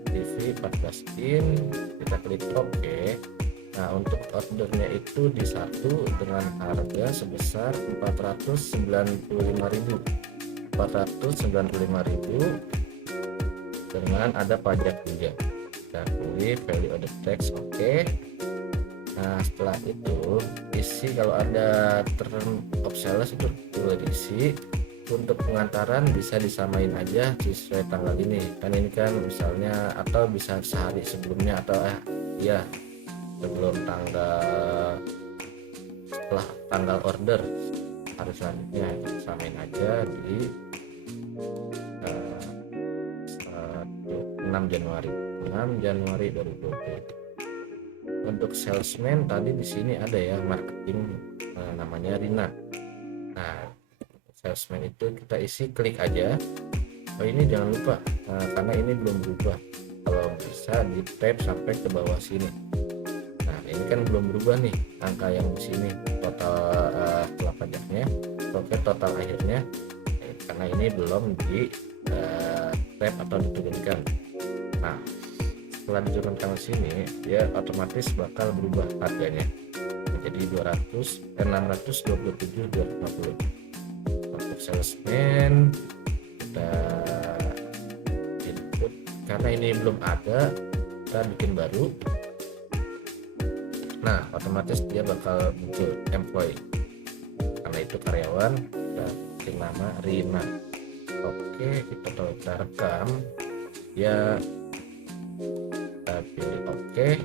TV 14 in, kita klik OK. Nah untuk ordernya itu di 1 dengan harga sebesar 495.000 dengan ada pajak juga. Kita pilih value added tax OK. Nah setelah itu isi, kalau ada term of sales itu boleh diisi. untuk pengantaran bisa disamain aja sesuai tanggal ini kan, ini kan misalnya, atau bisa sehari sebelumnya atau ya sebelum tanggal, setelah tanggal order hari selanjutnya samain aja di 6 Januari 2020. Untuk salesman tadi di sini ada ya marketing, namanya Rina. Nah, salesman itu kita isi klik aja. Oh, ini jangan lupa karena ini belum berubah, kalau bisa di tab sampai ke bawah sini. Nah, ini kan belum berubah nih angka yang di sini total setelah pajaknya, oke, total akhirnya, karena ini belum di tab atau diturunkan. Nah, setelah diturunkan ke sini dia otomatis bakal berubah harganya menjadi 627.250. Untuk salesman kita input, karena ini belum ada kita bikin baru. Nah, otomatis dia bakal muncul employee, karena itu karyawan, kita bikin nama Rina. Oke, kita rekam ya, kita pilih oke.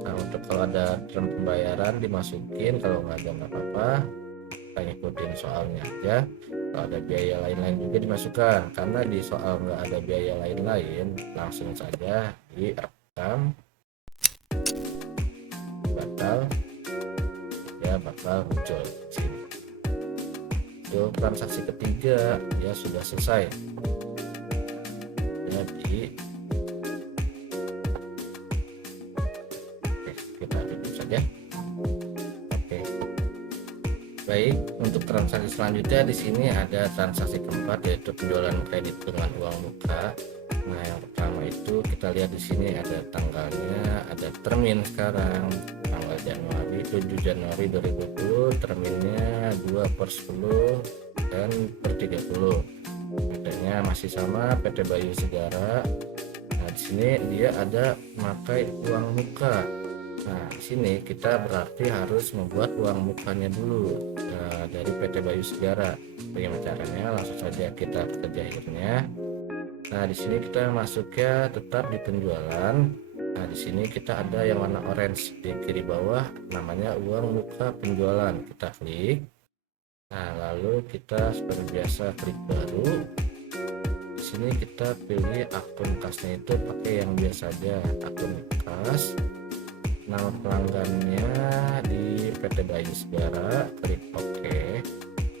Nah, untuk kalau ada term pembayaran dimasukin, kalau nggak ada nggak apa-apa, kita ngikutin soalnya aja. Kalau ada biaya lain-lain juga dimasukkan, karena di soal nggak ada biaya lain-lain, langsung saja direkam, batal, ya bakal muncul di sini. Untuk transaksi ketiga ya sudah selesai, jadi kita tutup saja. Oke, baik. Untuk transaksi selanjutnya di sini ada transaksi keempat, yaitu penjualan kredit dengan uang muka. Nah, yang pertama itu kita lihat di sini ada tanggalnya, ada termin sekarang tanggal Januari 7 Januari 2020, terminnya 2/10 dan per 30. PT-nya masih sama, PT Bayu Segara. Nah, di sini dia ada memakai uang muka. Nah, di sini kita berarti harus membuat uang mukanya dulu dari PT Bayu Segara. Bagaimana caranya? Langsung saja kita kerja akhirnya. Nah, di sini kita masuknya tetap di penjualan. Nah, di sini kita ada yang warna orange di kiri bawah, namanya uang muka penjualan. Kita klik. Nah, lalu kita seperti biasa klik baru. Di sini kita pilih akun kasnya itu pakai yang biasa aja, akun kas. Nama pelanggannya di PT Bayu Segara, klik OK.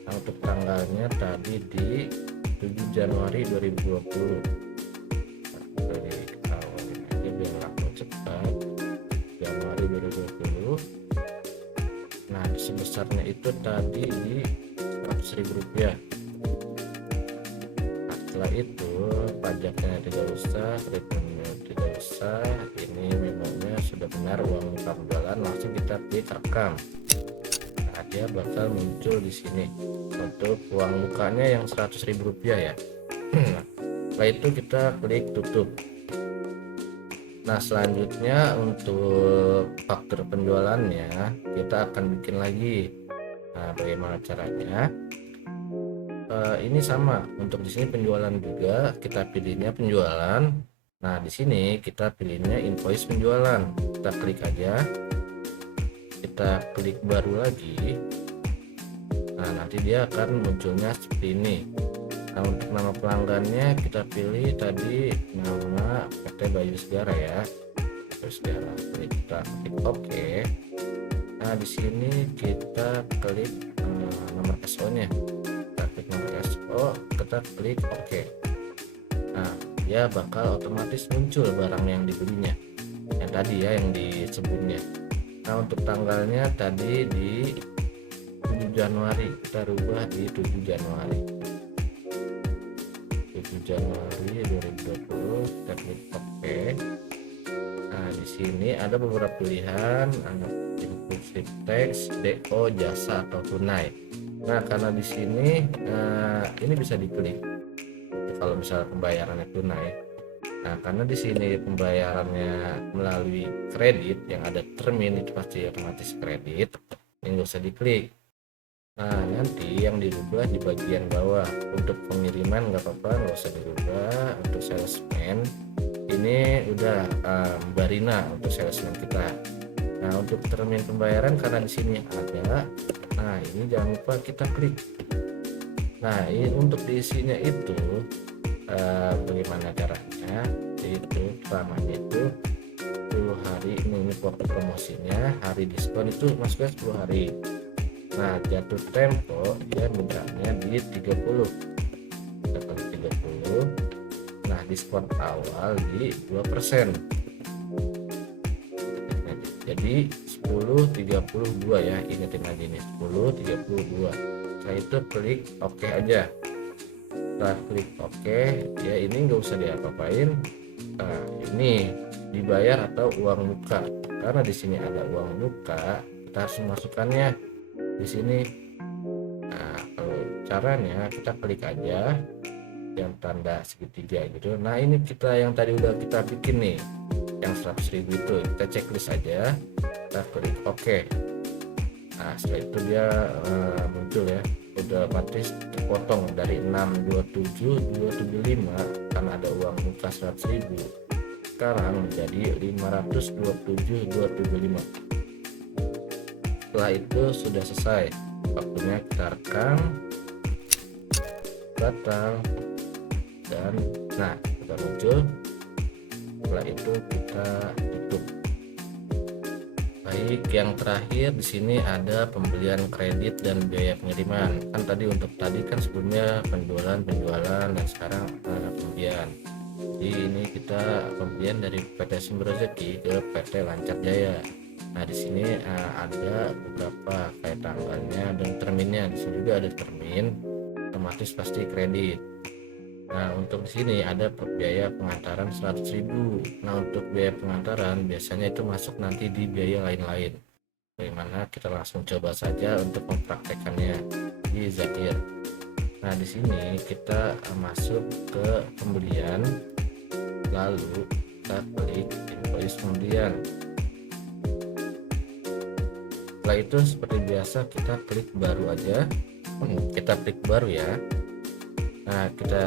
Nah, untuk tanggalnya tadi di 7 Januari 2020. Klik awalin aja biar laku cepat, Januari 2020. Nah, sebesarnya itu tadi di Rp100.000. Nah, setelah itu pajaknya tidak usah, rekeningnya tidak usah, ini memonya sudah benar, uang muka penjualan, langsung kita klik rekam. Nah, dia bakal muncul di sini untuk uang mukanya yang Rp100.000 ya. Nah, setelah itu kita klik tutup. Nah, selanjutnya untuk faktur penjualannya kita akan bikin lagi. Nah, bagaimana caranya? Ini sama, untuk di sini penjualan juga, kita pilihnya penjualan. Nah, di sini kita pilihnya invoice penjualan. Kita klik aja, kita klik baru lagi. Nah, nanti dia akan munculnya seperti ini. Nah, untuk nama pelanggannya kita pilih tadi nama PT Bayu Segara ya, Bayu Segara. Kita klik OK. Nah, di sini kita klik nomor SO-nya. Kita klik nomor SO, kita klik OK. Nah, dia bakal otomatis muncul barang yang dibelinya, yang tadi ya, yang disebutnya. Nah, untuk tanggalnya tadi di 7 Januari, kita rubah di 7 Januari 2020, kita klik OK. Nah, di sini ada beberapa pilihan, inclusive tax, DO, jasa atau tunai. Nah, karena di sini ini bisa diklik kalau misalnya pembayarannya tunai. Nah, karena di sini pembayarannya melalui kredit yang ada termin, itu pasti otomatis kredit, ini nggak usah diklik. Nah, nanti yang dirubah di bagian bawah. Untuk pengiriman nggak apa-apa, nggak usah dirubah. Untuk salesman ini udah Mbak Rina untuk salesman kita. Nah, untuk termin pembayaran karena di sini ada. Nah, ini jangan lupa kita klik. Nah, ini untuk diisinya itu bagaimana caranya? Itu pertamanya itu 10 hari ini waktu promosinya, hari diskon itu masuknya 10 hari. Nah, jatuh tempo dia mintanya di 30 kali 30. Nah, diskon awal di 2%. Jadi 10.32 ya, ingetin aja ini 10.32. Setelah itu klik OK aja. Setelah klik OK, ya ini nggak usah diapa-apain. Nah, ini dibayar atau uang muka. Karena di sini ada uang muka, kita harus memasukkannya di sini. Nah, kalau caranya kita klik aja yang tanda segitiga gitu. Nah, ini kita yang tadi udah kita bikin nih, yang 100.000 itu kita checklist aja, kita klik OK. Nah, setelah itu dia muncul ya, udah otomatis terpotong dari 627.275 karena ada uang muka 100.000, sekarang menjadi 527.275. Setelah itu sudah selesai, waktunya kita rekam, batal, dan nah sudah muncul. Setelah itu kita tutup. Baik, yang terakhir di sini ada pembelian kredit dan biaya pengiriman. Kan tadi untuk tadi kan sebelumnya penjualan dan sekarang pembelian. Jadi ini kita pembelian dari PT Sumber Rezeki ke PT Lancar Jaya. Nah, di sini ada beberapa kayak tanggalnya dan terminnya. Di sini juga ada termin, otomatis pasti kredit. Nah, untuk di sini ada biaya pengantaran 100.000. Nah, untuk biaya pengantaran biasanya itu masuk nanti di biaya lain-lain. Bagaimana kita langsung coba saja untuk mempraktekannya di Zahir. Nah, di sini kita masuk ke pembelian, lalu kita klik invoice pembelian. Setelah itu seperti biasa kita klik baru aja. Kita klik baru ya. Nah, kita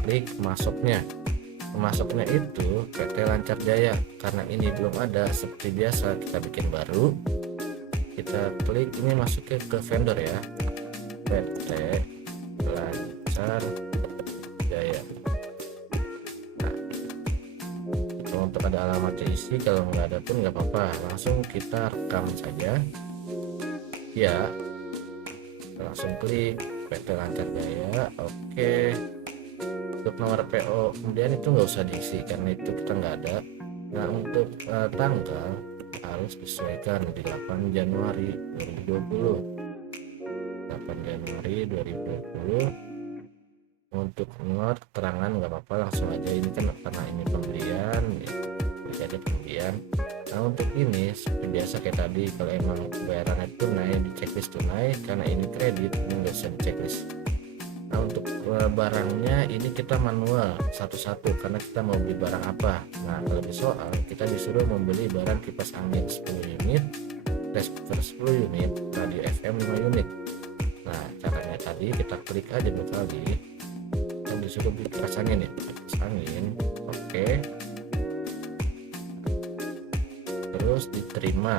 klik masuknya. Masuknya itu PT Lancar Jaya. Karena ini belum ada, seperti biasa kita bikin baru. Kita klik ini masuknya ke vendor ya. PT Lancar Jaya. Nah, untuk ada alamatnya isi, kalau nggak ada pun nggak apa-apa, langsung kita rekam saja ya. Langsung klik PT Lancar Jaya. Oke. Untuk nomor PO kemudian itu nggak usah diisi karena itu kita nggak ada. Nah, untuk tanggal harus disesuaikan di 8 Januari 2020. 8 Januari 2020. Untuk nomor keterangan nggak apa-apa, langsung aja, ini kan karena ini pembelian ya, jadi pembelian. Nah, untuk ini seperti biasa kayak tadi, kalau emang bayarannya tunai di checklist tunai, karena ini kredit ini nggak usah di checklist. Nah, untuk barangnya ini kita manual satu-satu karena kita mau beli barang apa. Nah, lebih soal kita disuruh membeli barang kipas angin 10 unit, rice cooker 10 unit, radio FM 5 unit. Nah, caranya tadi kita klik aja 2 kali, dan disuruh beli kipas angin ya, kipas angin. Oke. Terus diterima.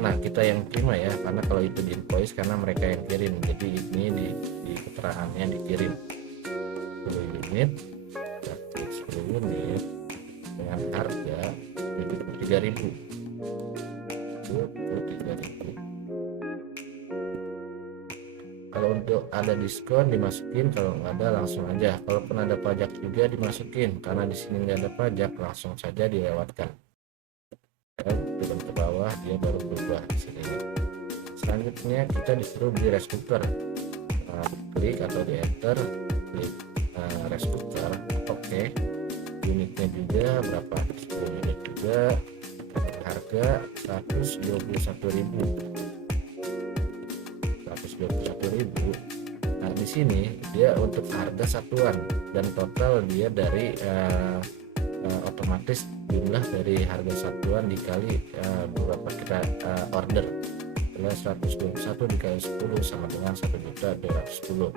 Nah, kita yang terima ya, karena kalau itu di invoice karena mereka yang kirim, jadi ini di keterangannya dikirim 10 unit 10 unit dengan harga 23.000. Kalau untuk ada diskon dimasukin, kalau nggak ada langsung aja. Kalaupun ada pajak juga dimasukin, karena di sini nggak ada pajak, langsung saja dilewatkan. Turun ke bawah dia baru berubah di sini. Selanjutnya kita disuruh beli rice cooker. Klik atau di enter, klik rice cooker. Oke. Unitnya juga berapa? 10 unit juga. Harga 121.000. 121.000. Nah, di sini dia untuk harga satuan dan total dia dari otomatis jumlah dari harga satuan dikali berapa kita order. adalah 121 dikali 10 sama dengan 1.210.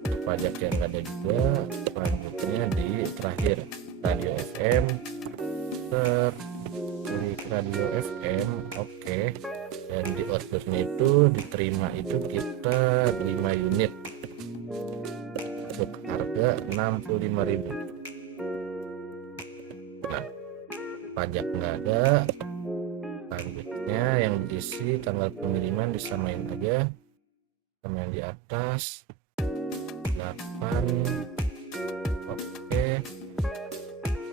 Untuk pajak yang ada juga selanjutnya di terakhir radio FM. Klik radio FM, oke. Dan di ordernya itu diterima itu kita 5 unit untuk harga 65.000. Nah, pajak nggak ada. Selanjutnya yang diisi tanggal pengiriman disamain aja sama yang di atas 8. Oke,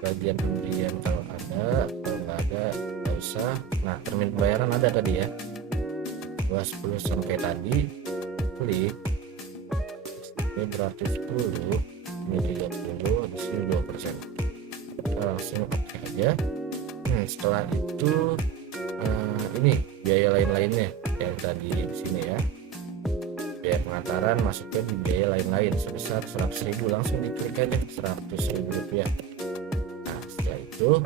bagian pembelian kalau nggak ada nggak usah. Nah, termin pembayaran ada tadi ya, 10 sampai tadi klik ini berarti 10, ini 30, di sini 2%. Kita langsung oke aja. Setelah itu ini biaya lain-lainnya yang tadi di sini ya, biaya pengantaran masuknya di biaya lain-lain sebesar 100.000, langsung diklik aja 100.000 rupiah. Nah, setelah itu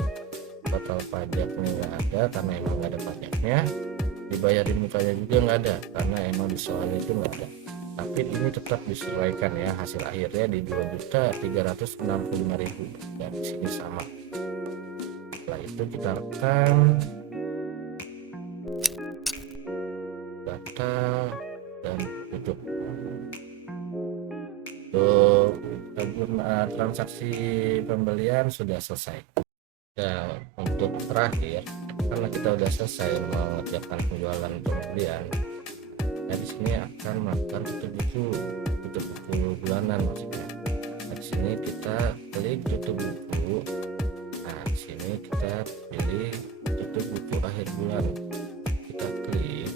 total pajaknya nggak ada karena emang nggak ada pajaknya, dibayarin mukanya juga nggak ada karena emang di soalnya itu nggak ada, tapi ini tetap disesuaikan ya, hasil akhirnya di 2.365.000 dan di sini sama. Setelah itu kita rekam data dan tutup. Untuk transaksi pembelian sudah selesai. Dan untuk terakhir, karena kita udah selesai mengerjakan penjualan pembelian, nah di sini akan melakukan tutup buku bulanan maksudnya. Nah, di sini kita klik tutup buku. Nah, di sini kita pilih tutup buku akhir bulan. Kita klik.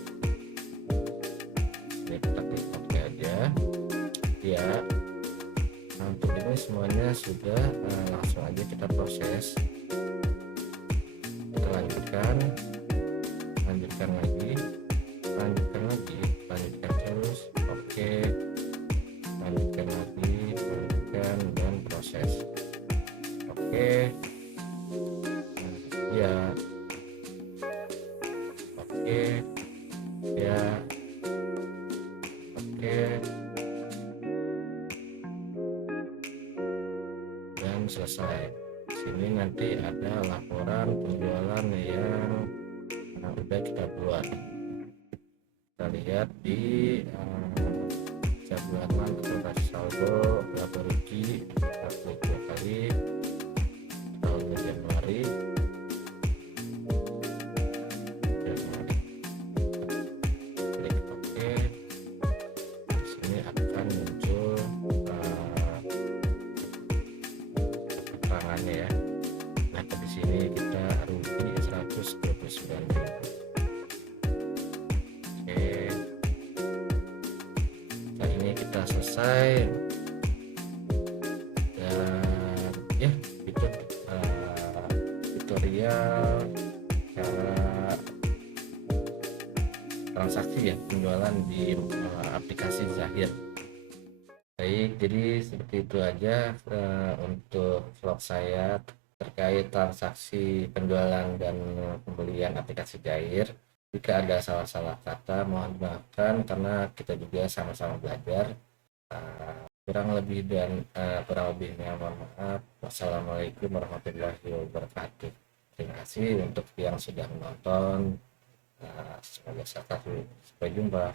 Ini kita klik oke aja. Ya. Nah, untuk ini semuanya sudah, langsung aja kita proses. Kita lanjutkan lagi, lanjutkan terus, oke, lanjutkan lagi, dan proses, oke, ya, oke, ya, oke, dan selesai. Sini nanti ada laporan penjualan yang udah kita buat. Kita lihat di bulanan atau saldo berapa rugi. Kita klik 2 kali tahun Januari. Klik oke. Di sini akan muncul keterangannya ya. Nah, di sini kita rugi 129.000. Selesai dan ya itu tutorial cara transaksi ya penjualan di aplikasi Zahir. Baik, jadi seperti itu aja untuk vlog saya terkait transaksi penjualan dan pembelian aplikasi Zahir. Jika ada salah-salah kata mohon maafkan karena kita juga sama-sama belajar. Kurang lebihnya mohon maaf. Wassalamualaikum warahmatullahi wabarakatuh. Terima kasih untuk yang sudah menonton. Semoga sampai jumpa.